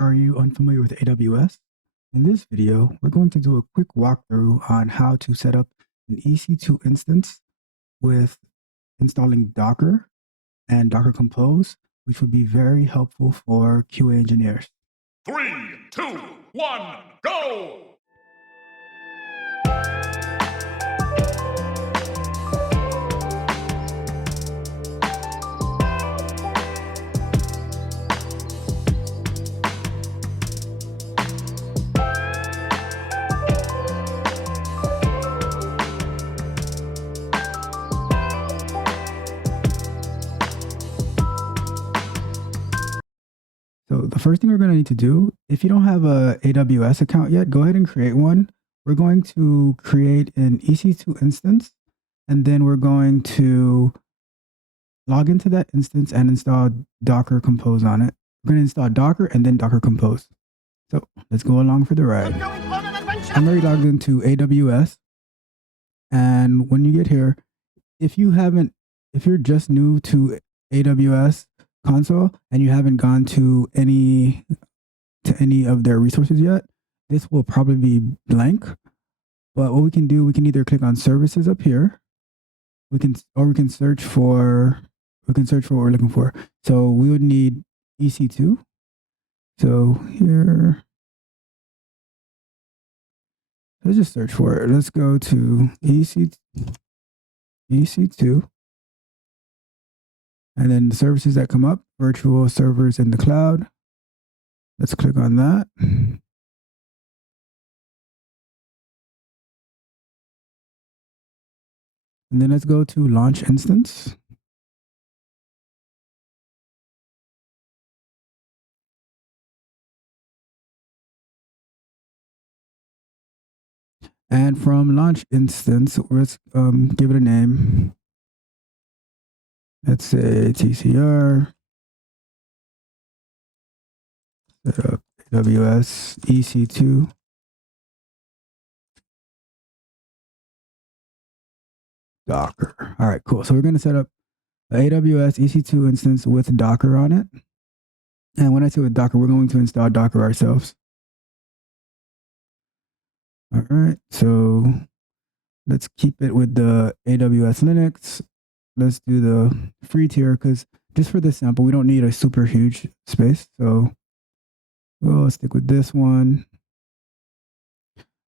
Are you unfamiliar with AWS? In this video, we're going to do a quick walkthrough on how to set up an EC2 instance with installing Docker and Docker Compose, which would be very helpful for QA engineers. 3, 2, 1, go! So the first thing we're going to need to do, if you don't have a AWS account yet, go ahead and create one. We're going to create an EC2 instance, and then we're going to log into that instance and install Docker Compose on it. We're going to install Docker and then Docker Compose. So let's go along for the ride. I'm already logged into AWS. And when you get here, if you're just new to AWS console and you haven't gone to any of their resources yet, this will probably be blank. But what we can do, we can either click on services up here, we can search for what we're looking for. So we would need EC2. So here, let's just search for it. Let's go to EC2. And then the services that come up, virtual servers in the cloud. Let's click on that. And then let's go to launch instance. And from launch instance, let's give it a name. Let's say TCR, set up AWS EC2. Docker. All right, cool. So we're going to set up an AWS EC2 instance with Docker on it. And when I say with Docker, we're going to install Docker ourselves. All right, so let's keep it with the AWS Linux. Let's do the free tier because just for this sample, we don't need a super huge space. So we'll stick with this one.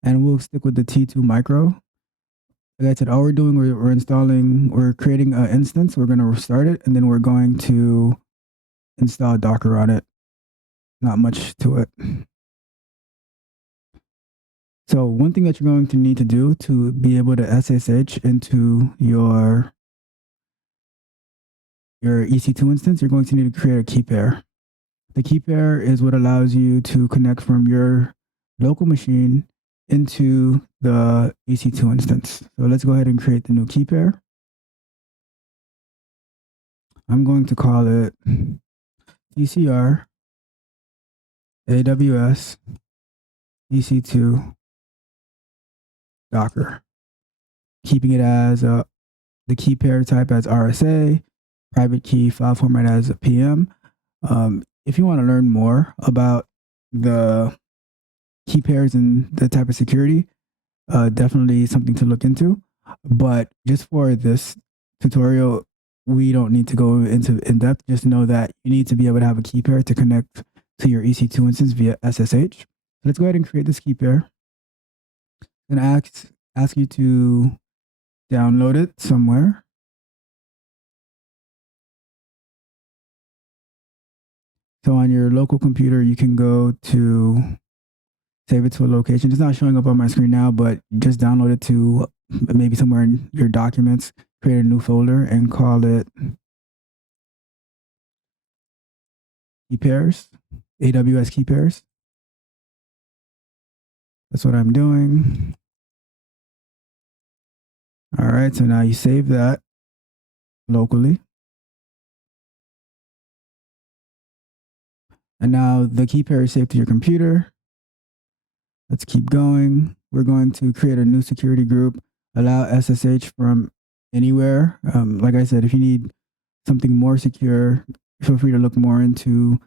And we'll stick with the T2 micro. Like I said, all we're doing, we're creating an instance. We're going to restart it, and then we're going to install Docker on it. Not much to it. So one thing that you're going to need to do to be able to SSH into your EC2 instance, you're going to need to create a key pair. The key pair is what allows you to connect from your local machine into the EC2 instance. So let's go ahead and create the new key pair. I'm going to call it TCR AWS EC2 Docker, keeping it as the key pair type as RSA, private key file format as a PM. If you want to learn more about the key pairs and the type of security, definitely something to look into. But just for this tutorial, we don't need to go into in depth. Just know that you need to be able to have a key pair to connect to your EC2 instance via SSH. Let's go ahead and create this key pair. And ask you to download it somewhere. So on your local computer, you can go to save it to a location. It's not showing up on my screen now, but just download it to maybe somewhere in your documents, create a new folder and call it key pairs, AWS key pairs. That's what I'm doing. All right, so now you save that locally. And now the key pair is saved to your computer. Let's keep going. We're going to create a new security group, allow SSH from anywhere. Like I said, if you need something more secure, feel free to look more into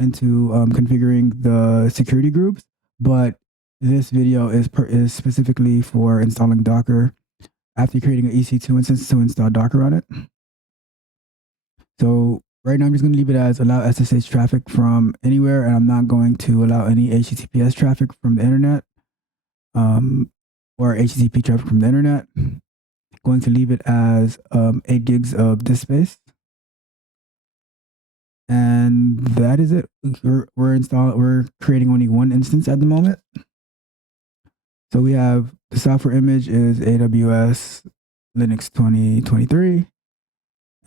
configuring the security groups, but this video is specifically for installing Docker after creating an EC2 instance to install Docker on it. So right now I'm just going to leave it as allow SSH traffic from anywhere, and I'm not going to allow any HTTPS traffic from the internet or HTTP traffic from the internet. Going to leave it as 8 gigs of disk space. And that is it. We're creating only one instance at the moment. So we have the software image is AWS Linux 2023,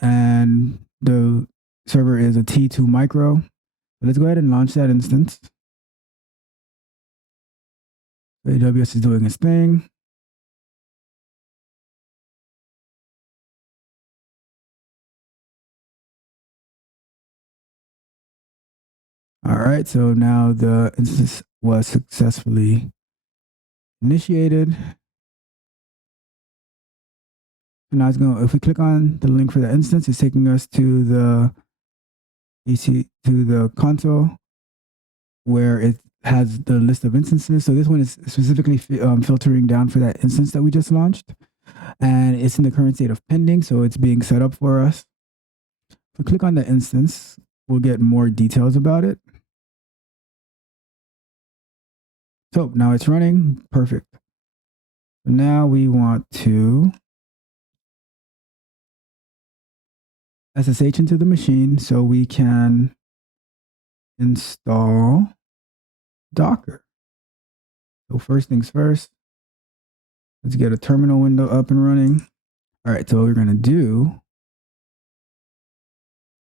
and the server is a T2 micro. So let's go ahead and launch that instance. AWS is doing its thing. All right, so now the instance was successfully initiated. So now it's going. If we click on the link for the instance, it's taking us to the console where it has the list of instances. So this one is specifically filtering down for that instance that we just launched, and it's in the current state of pending. So it's being set up for us. If we click on the instance, we'll get more details about it. So now it's running. Perfect. So now we want to SSH into the machine so we can install Docker. So first things first, let's get a terminal window up and running. All right, so what we're going to do,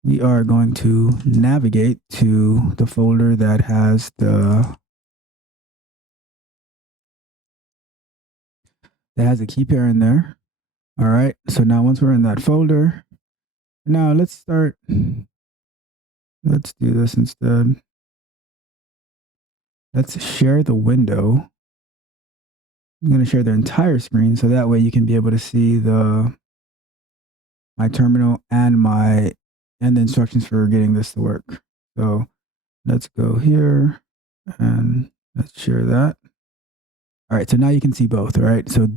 we are going to navigate to the folder that has a key pair in there. All right, so now once we're in that folder, now let's do this instead. Let's share the window. I'm going to share the entire screen so that way you can be able to see my terminal and the instructions for getting this to work. So let's go here and let's share that. All right, so now you can see both. All right, so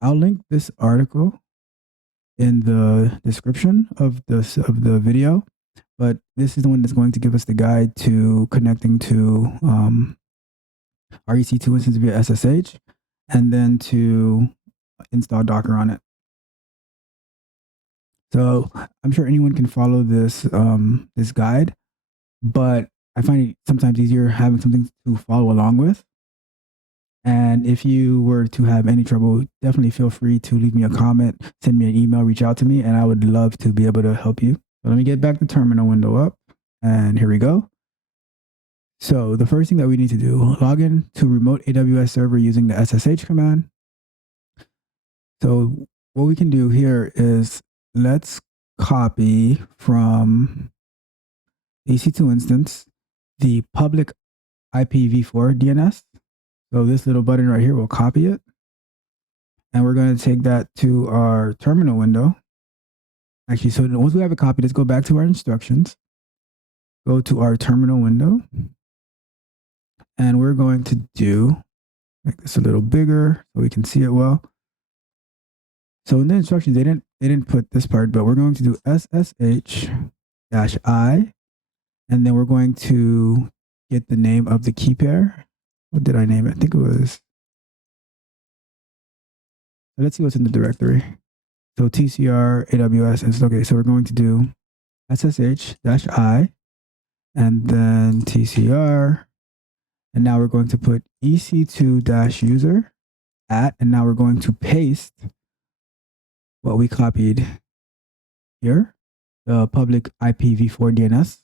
I'll link this article in the description of the video, but this is the one that's going to give us the guide to connecting to our EC2 instance via SSH, and then to install Docker on it. So I'm sure anyone can follow this this guide, but I find it sometimes easier having something to follow along with. And if you were to have any trouble, definitely feel free to leave me a comment, send me an email, reach out to me, and I would love to be able to help you. So let me get back the terminal window up, and here we go. So the first thing that we need to do, log in to remote AWS server using the SSH command. So what we can do here is let's copy from EC2 instance the public IPv4 DNS. So this little button right here will copy it. And we're going to take that to our terminal window. Actually, so once we have it copied, let's go back to our instructions. Go to our terminal window. And we're going to make this a little bigger so we can see it well. So in the instructions, they didn't put this part, but we're going to do SSH-I, and then we're going to get the name of the key pair. What did I name it? I think it was. Let's see what's in the directory. So TCR AWS is okay. So we're going to do SSH-I, and then TCR, and now we're going to put EC2-user at, and now we're going to paste what we copied here, the public IPv4 DNS.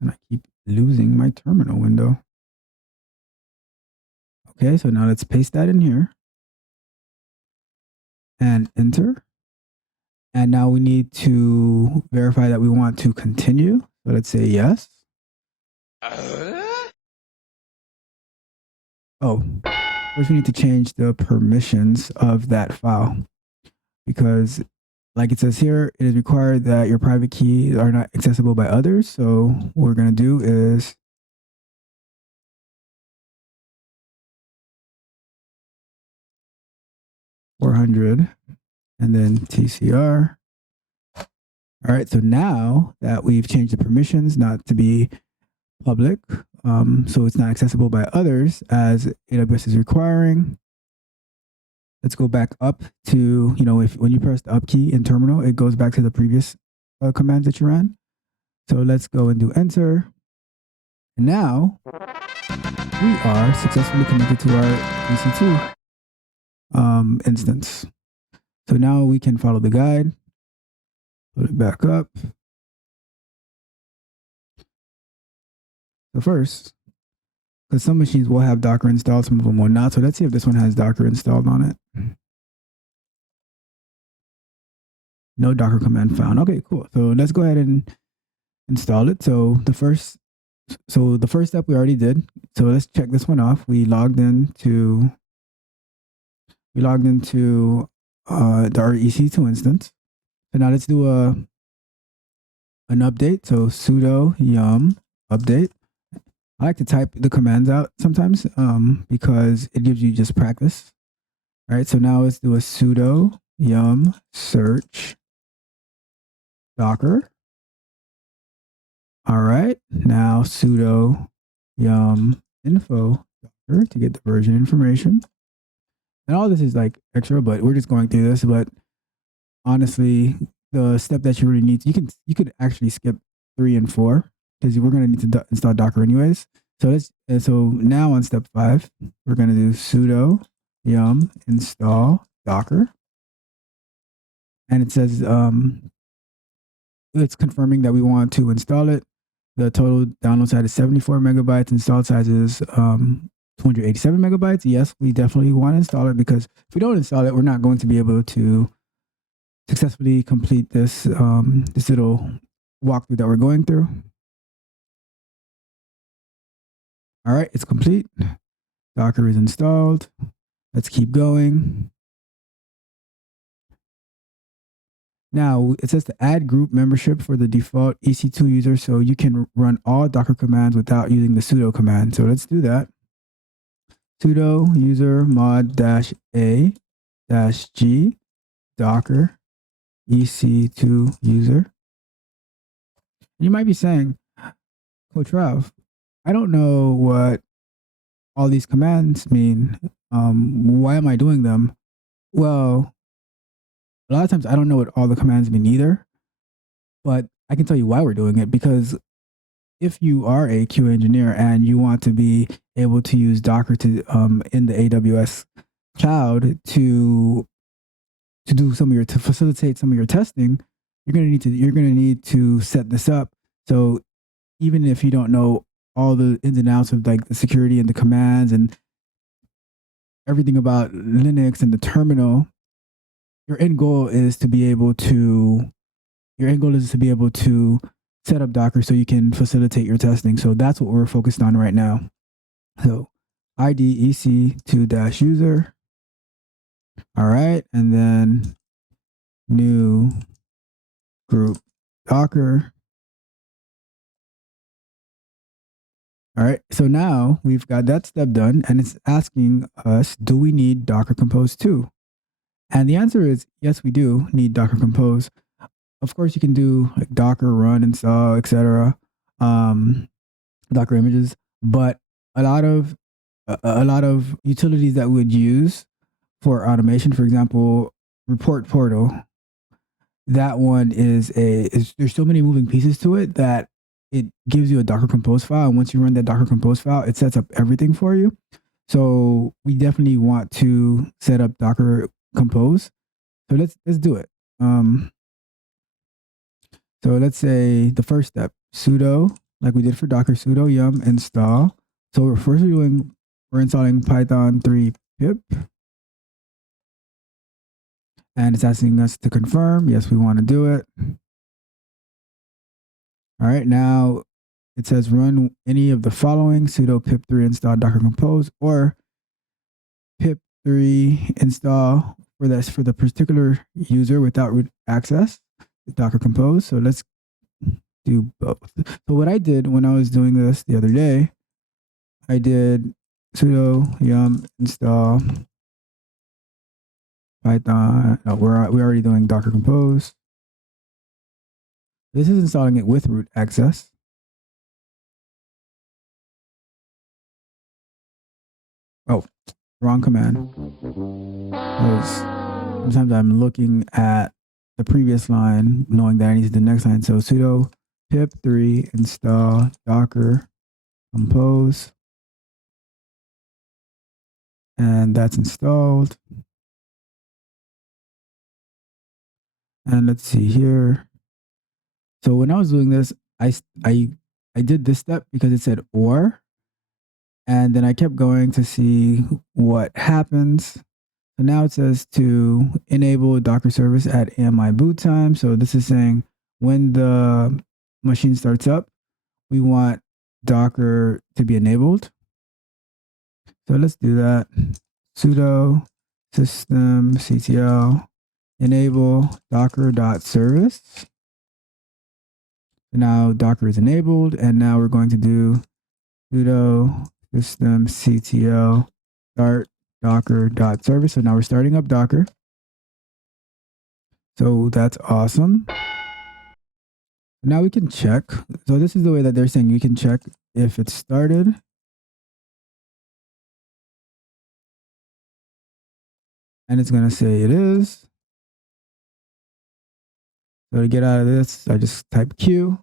And I keep losing my terminal window. Okay, so now let's paste that in here and enter. And now we need to verify that we want to continue. So let's say yes. Oh, first we need to change the permissions of that file, because like it says here, it is required that your private keys are not accessible by others. So what we're going to do is $400 and then TCR. All right, so now that we've changed the permissions not to be public, so it's not accessible by others as AWS is requiring. Let's go back up to, when you press the up key in terminal, it goes back to the previous commands that you ran. So let's go and do enter. And now we are successfully connected to our EC2 instance. So now we can follow the guide, put it back up. So first, because some machines will have Docker installed, some of them will not. So let's see if this one has Docker installed on it. No Docker command found. Okay, cool. So let's go ahead and install it. So the first step we already did. So let's check this one off. We logged into our EC2 instance. So now let's do an update. So sudo yum update. I like to type the commands out sometimes because it gives you just practice. All right, so now let's do a sudo yum search Docker. All right, now sudo yum info Docker to get the version information. And all this is like extra, but we're just going through this. But honestly, the step that you really need to, you could actually skip 3 and 4 because we're going to need to install Docker anyways. So now on step 5, we're going to do sudo yum install Docker. And it says it's confirming that we want to install it. The total download size is 74 megabytes. Installed size is 287 megabytes. Yes, we definitely want to install it because if we don't install it, we're not going to be able to successfully complete this this little walkthrough that we're going through. All right, it's complete. Docker is installed. Let's keep going. Now it says to add group membership for the default EC2 user so you can run all Docker commands without using the sudo command. So let's do that. Sudo user mod -a -g Docker EC2 user. You might be saying, Coach Ralph, I don't know what all these commands mean. Why am I doing them? Well, a lot of times I don't know what all the commands mean either, but I can tell you why we're doing it, because if you are a QA engineer and you want to be able to use Docker to in the AWS cloud to facilitate some of your testing, you're gonna need to set this up. So even if you don't know all the ins and outs of like the security and the commands and everything about Linux and the terminal, your end goal is to be able to set up Docker so you can facilitate your testing. So that's what we're focused on right now. So ID EC2 user. All right. And then new group Docker. All right. So now we've got that step done and it's asking us, do we need Docker Compose 2? And the answer is yes, we do need Docker Compose. Of course, you can do like Docker run, install, etc. Docker images, but a lot of utilities that we would use for automation, for example, Report Portal. That one there's so many moving pieces to it that it gives you a Docker Compose file, and once you run that Docker Compose file, it sets up everything for you. So we definitely want to set up Docker Compose. So let's do it. So let's say the first step, sudo, like we did for Docker, sudo yum install. So we're installing Python 3 pip. And it's asking us to confirm. Yes, we want to do it. All right, now it says run any of the following: sudo pip3 install Docker Compose or pip3 install for the particular user without root access, Docker Compose. So let's do both. So what I did when I was doing this the other day, I did sudo yum install Python. No, we're already doing Docker Compose. This is installing it with root access. Oh, wrong command. Sometimes I'm looking at the previous line, knowing that I need to do the next line. So sudo pip3 install Docker Compose. And that's installed. And let's see here. So when I was doing this, I did this step because it said or, and then I kept going to see what happens. So now it says to enable Docker service at AMI boot time. So this is saying when the machine starts up, we want Docker to be enabled. So let's do that. Sudo systemctl enable docker.service. Now Docker is enabled, and now we're going to do sudo systemctl start docker.service. So now we're starting up Docker. So that's awesome. Now we can check. So this is the way that they're saying you can check if it's started. And it's going to say it is. So to get out of this, I just type Q.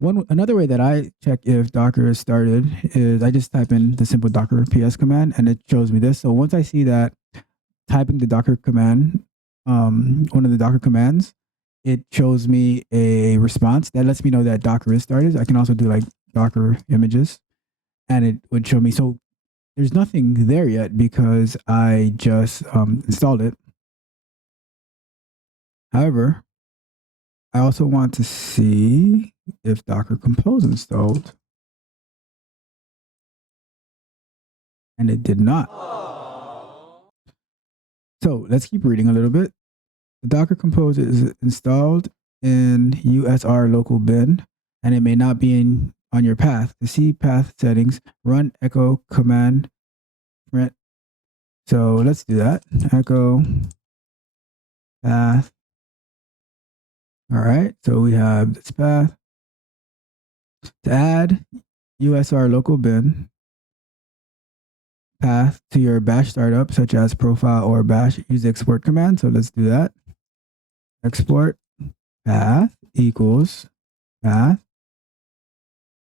Another way that I check if Docker is started is I just type in the simple Docker PS command, and it shows me this. So once I see that typing the Docker command, one of the Docker commands, it shows me a response that lets me know that Docker is started. I can also do like Docker images, and it would show me. So there's nothing there yet because I just installed it. However, I also want to see if Docker Compose installed. And it did not. So let's keep reading a little bit. The Docker Compose is installed in USR local bin, and it may not be on your path. To see path settings, run echo command print. So let's do that. Echo path. All right, so we have this path. To add USR local bin path to your bash startup, such as profile or bash, use the export command. So let's do that. Export path equals path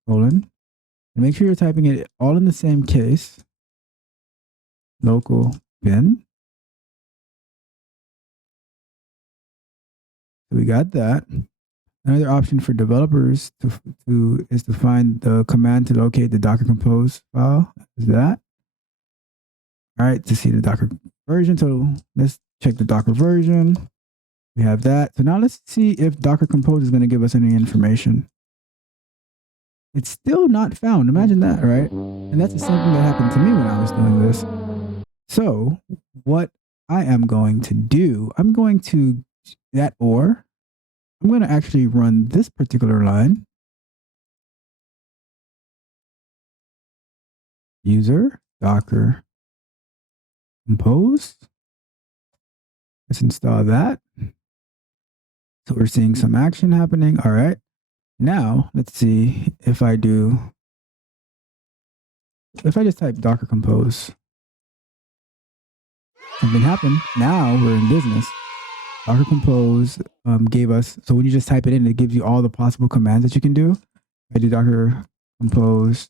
colon. And make sure you're typing it all in the same case. Local bin. So we got that. Another option for developers is to find the command to locate the Docker Compose file. Is that. All right, to see the Docker version. So let's check the Docker version. We have that. So now let's see if Docker Compose is going to give us any information. It's still not found. Imagine that, right? And that's the same thing that happened to me when I was doing this. So what I am going to do, I'm going to I'm going to actually run this particular line. User Docker Compose. Let's install that. So we're seeing some action happening. All right. Now let's see if I just type Docker Compose. Something happened. Now we're in business. Docker Compose gave us, so when you just type it in, it gives you all the possible commands that you can do. I do Docker Compose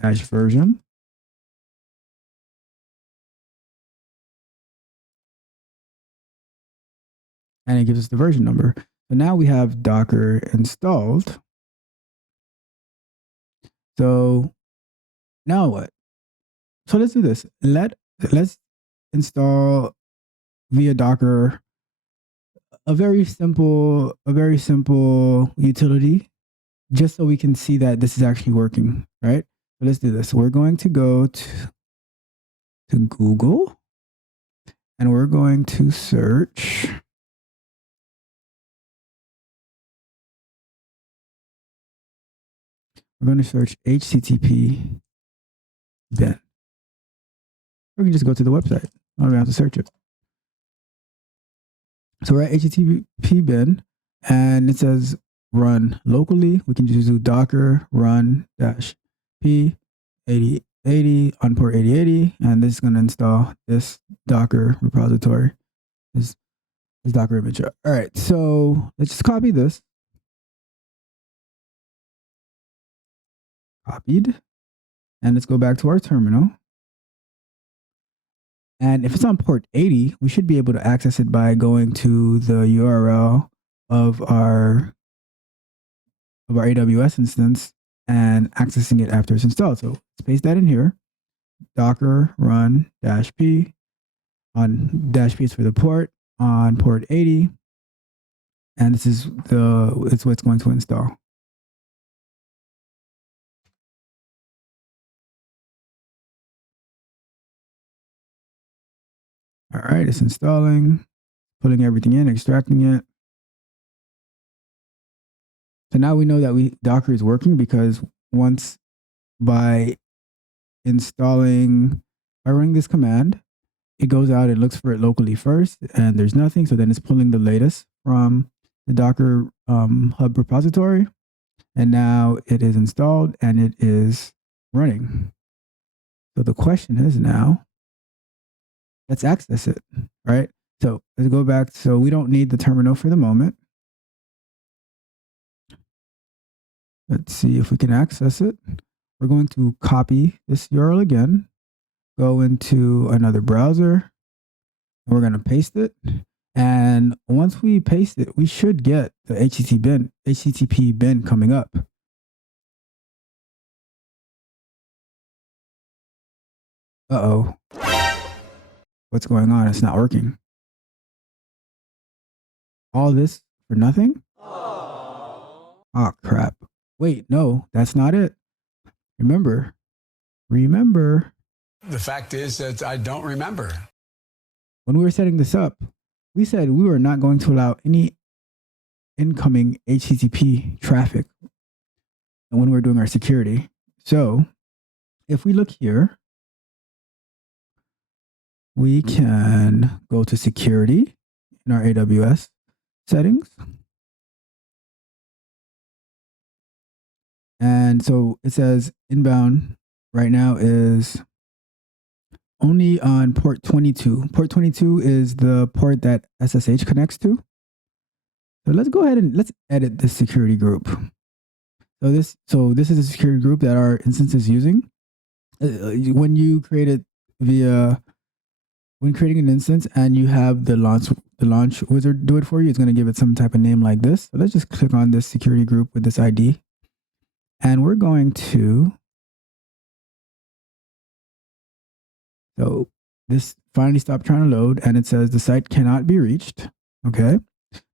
dash version. And it gives us the version number. So now we have Docker installed. So now what? So let's do this. Let's install via Docker a very simple utility, just so we can see that this is actually working, right? So let's do this. We're going to go to Google, and we're going to search. We're going to search HTTP bin. We can just go to the website. I don't have to search it. So we're at HTTP bin, and it says run locally. We can just do Docker run -p 8080 on port 8080, and this is going to install this Docker repository, this Docker image. All right, so let's just copy this. Copied, and let's go back to our terminal. And if it's on port 80, we should be able to access it by going to the URL of our AWS instance and accessing it after it's installed. So let's paste that in here. Docker run -p on -p is for the port on port 80, and this is it's what's going to install. All right, it's installing, putting everything in, extracting it. So now we know that Docker is working, because once by running this command, it goes out and looks for it locally first, and there's nothing. So then it's pulling the latest from the Docker hub repository, and now it is installed and it is running. So the question is now, let's access it, right? So let's go back. So we don't need the terminal for the moment. Let's see if we can access it. We're going to copy this URL again, go into another browser, and we're going to paste it. And once we paste it, we should get the HTTP bin coming up. Uh-oh. What's going on? It's not working. All this for nothing? Oh, crap. Wait, no, that's not it. Remember. The fact is that I don't remember. When we were setting this up, we said we were not going to allow any incoming HTTP traffic when we were doing our security. So if we look here, we can go to security in our AWS settings. And so it says inbound right now is only on port 22. Port 22 is the port that SSH connects to. So let's go ahead and let's edit this security group. So this is a security group that our instance is using. When you create it when creating an instance and you have the launch wizard do it for you, it's going to give it some type of name like this. So let's just click on this security group with this ID. And we're going to, so this finally stopped trying to load, and it says the site cannot be reached. Okay.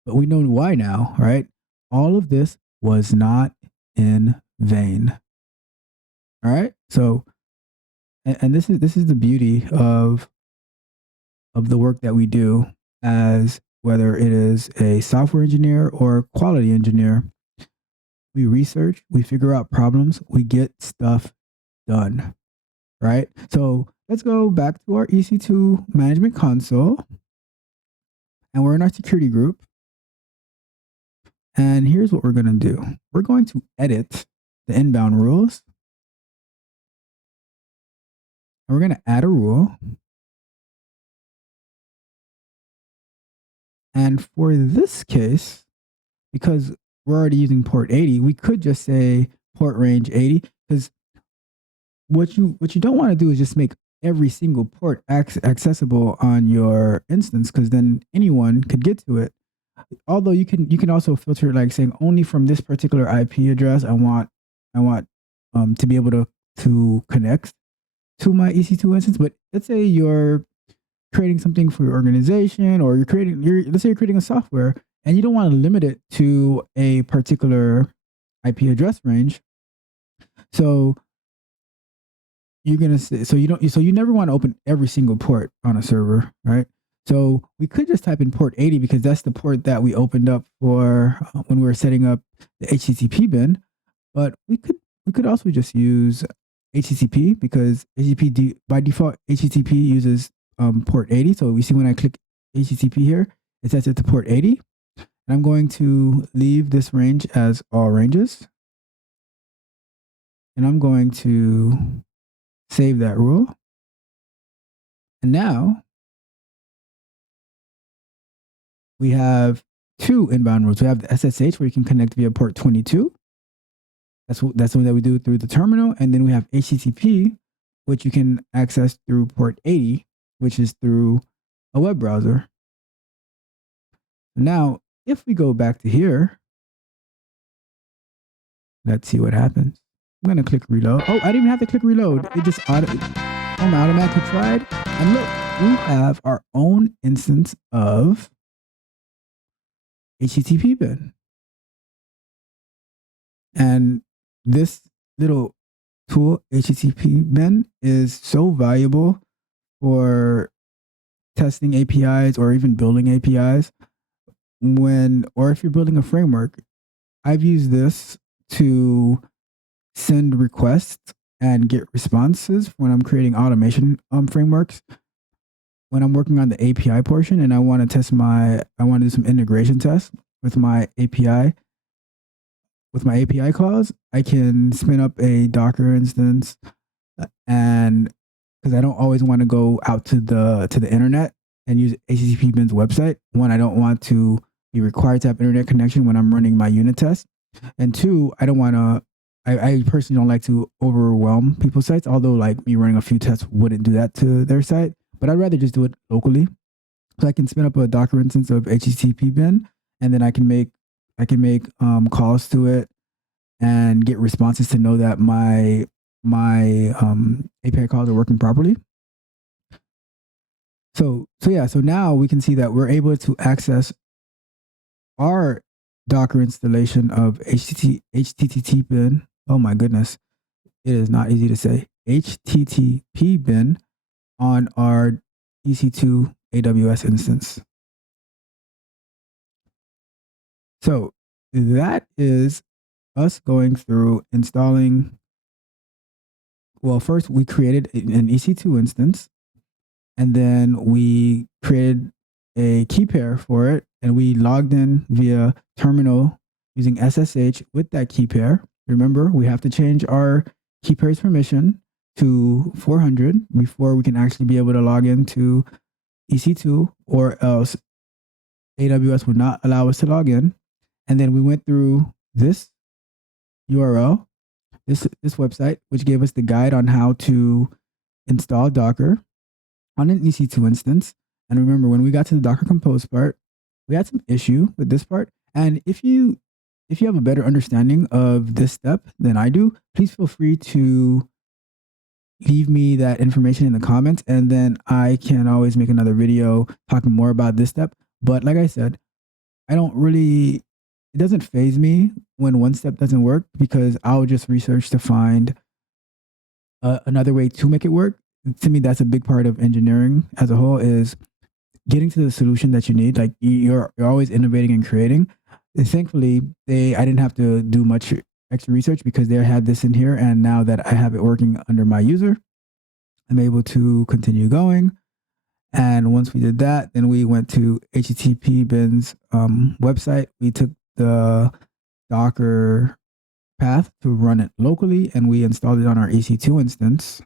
But we know why now, right? All of this was not in vain. All right. So, and this is the beauty of the work that we do, as whether it is a software engineer or quality engineer. We research, we figure out problems, we get stuff done, right? So let's go back to our EC2 management console, and we're in our security group. And here's what we're going to do. We're going to edit the inbound rules. And we're going to add a rule. And for this case, because we're already using port 80, we could just say port range 80, because what you don't want to do is just make every single port accessible on your instance, because then anyone could get to it. Although you can also filter it, like saying only from this particular IP address I want to be able to connect to my EC2 instance. But let's say you're creating something for your organization, or let's say you're creating a software, and you don't want to limit it to a particular IP address range. So you're gonna say, so you never want to open every single port on a server, right? So we could just type in port 80 because that's the port that we opened up for when we were setting up the HTTP bin. But we could also just use HTTP because HTTP by default HTTP uses port 80. So we see when I click HTTP here, it sets it to port 80. And I'm going to leave this range as all ranges. And I'm going to save that rule. And now we have two inbound rules. We have the SSH where you can connect via port 22. That's something that we do through the terminal. And then we have HTTP, which you can access through port 80, which is through a web browser. Now, if we go back to here, let's see what happens. I'm going to click reload. Oh, I didn't even have to click reload. It just automatically tried. And look, we have our own instance of HTTP bin. And this little tool, HTTP bin, is so valuable for testing APIs or even building APIs. Or if you're building a framework, I've used this to send requests and get responses when I'm creating automation frameworks. When I'm working on the API portion and I want to do some integration tests with my API calls, I can spin up a Docker instance, and because I don't always want to go out to the internet and use HTTP bin's website. One, I don't want to be required to have internet connection when I'm running my unit test, and two, I don't want to. I personally don't like to overwhelm people's sites. Although, like me running a few tests wouldn't do that to their site, but I'd rather just do it locally. So I can spin up a Docker instance of HTTP bin, and then I can make calls to it and get responses to know that my API calls are working properly. So now we can see that we're able to access our Docker installation of HTTP bin. Oh my goodness, it is not easy to say. HTTP bin on our EC2 AWS instance. So that is us going through installing. Well, first we created an EC2 instance, and then we created a key pair for it, and we logged in via terminal using SSH with that key pair. Remember, we have to change our key pair's permission to 400 before we can actually be able to log into EC2, or else AWS would not allow us to log in. And then we went through this URL, this website, which gave us the guide on how to install Docker on an EC2 instance. And remember, when we got to the Docker Compose part, we had some issue with this part. And if you have a better understanding of this step than I do, please feel free to leave me that information in the comments, and then I can always make another video talking more about this step. But like I said, it doesn't faze me when one step doesn't work, because I'll just research to find another way to make it work. To me, that's a big part of engineering as a whole, is getting to the solution that you need. Like you're always innovating and creating. And thankfully, I didn't have to do much extra research because they had this in here. And now that I have it working under my user, I'm able to continue going. And once we did that, then we went to HTTP bin's website. We took the Docker path to run it locally, and we installed it on our EC2 instance.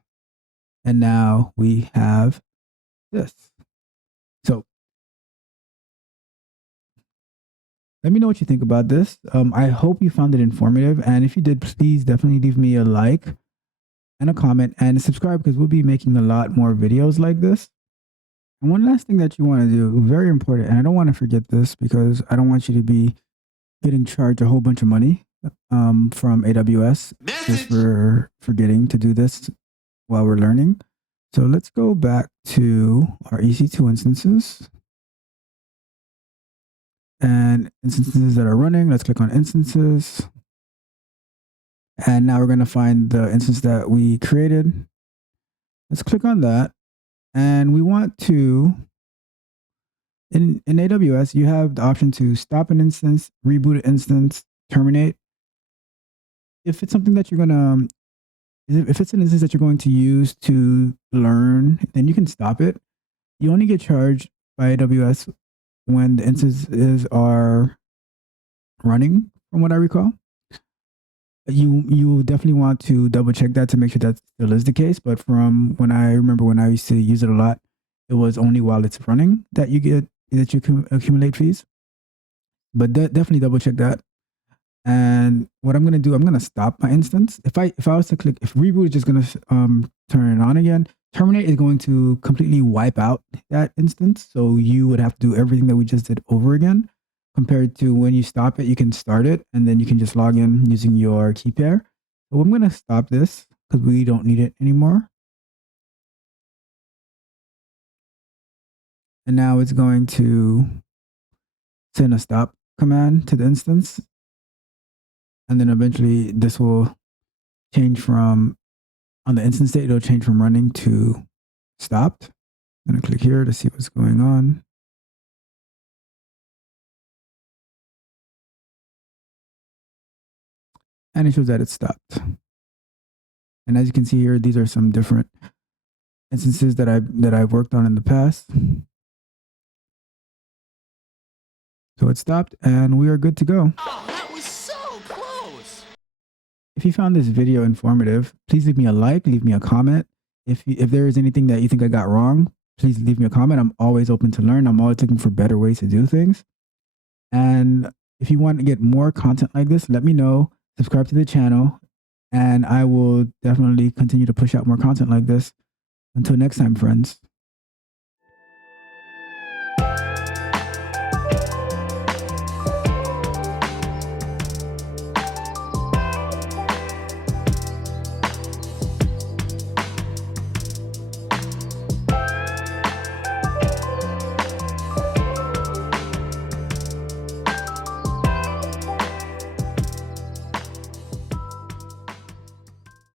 And now we have this. So let me know what you think about this. I hope you found it informative. And if you did, please definitely leave me a like and a comment and subscribe, because we'll be making a lot more videos like this. And one last thing that you want to do, very important, and I don't want to forget this because I don't want you to be getting charged a whole bunch of money from AWS just for forgetting to do this while we're learning. So let's go back to our EC2 instances. And instances that are running, let's click on instances. And now we're going to find the instance that we created. Let's click on that. And we want to In AWS, you have the option to stop an instance, reboot an instance, terminate. If it's something that you're gonna, if it's an instance that you're going to use to learn, then you can stop it. You only get charged by AWS when the instances are running, from what I recall. You definitely want to double check that to make sure that still is the case. But from when I remember when I used to use it a lot, it was only while it's running that you can accumulate fees. But definitely double check that. And what I'm gonna do, I'm gonna stop my instance. If I was to click, if reboot is just gonna turn it on again, terminate is going to completely wipe out that instance. So you would have to do everything that we just did over again. Compared to when you stop it, you can start it and then you can just log in using your key pair. So I'm gonna stop this because we don't need it anymore. And now it's going to send a stop command to the instance. And then eventually this will change from, on the instance state, it'll change from running to stopped. I'm gonna click here to see what's going on. And it shows that it's stopped. And as you can see here, these are some different instances that I've worked on in the past. So it's stopped and we are good to go. Oh, that was so close. If you found this video informative, please leave me a like, leave me a comment. If there is anything that you think I got wrong, please leave me a comment. I'm always open to learn. I'm always looking for better ways to do things. And if you want to get more content like this, let me know. Subscribe to the channel, and I will definitely continue to push out more content like this. Until next time, friends.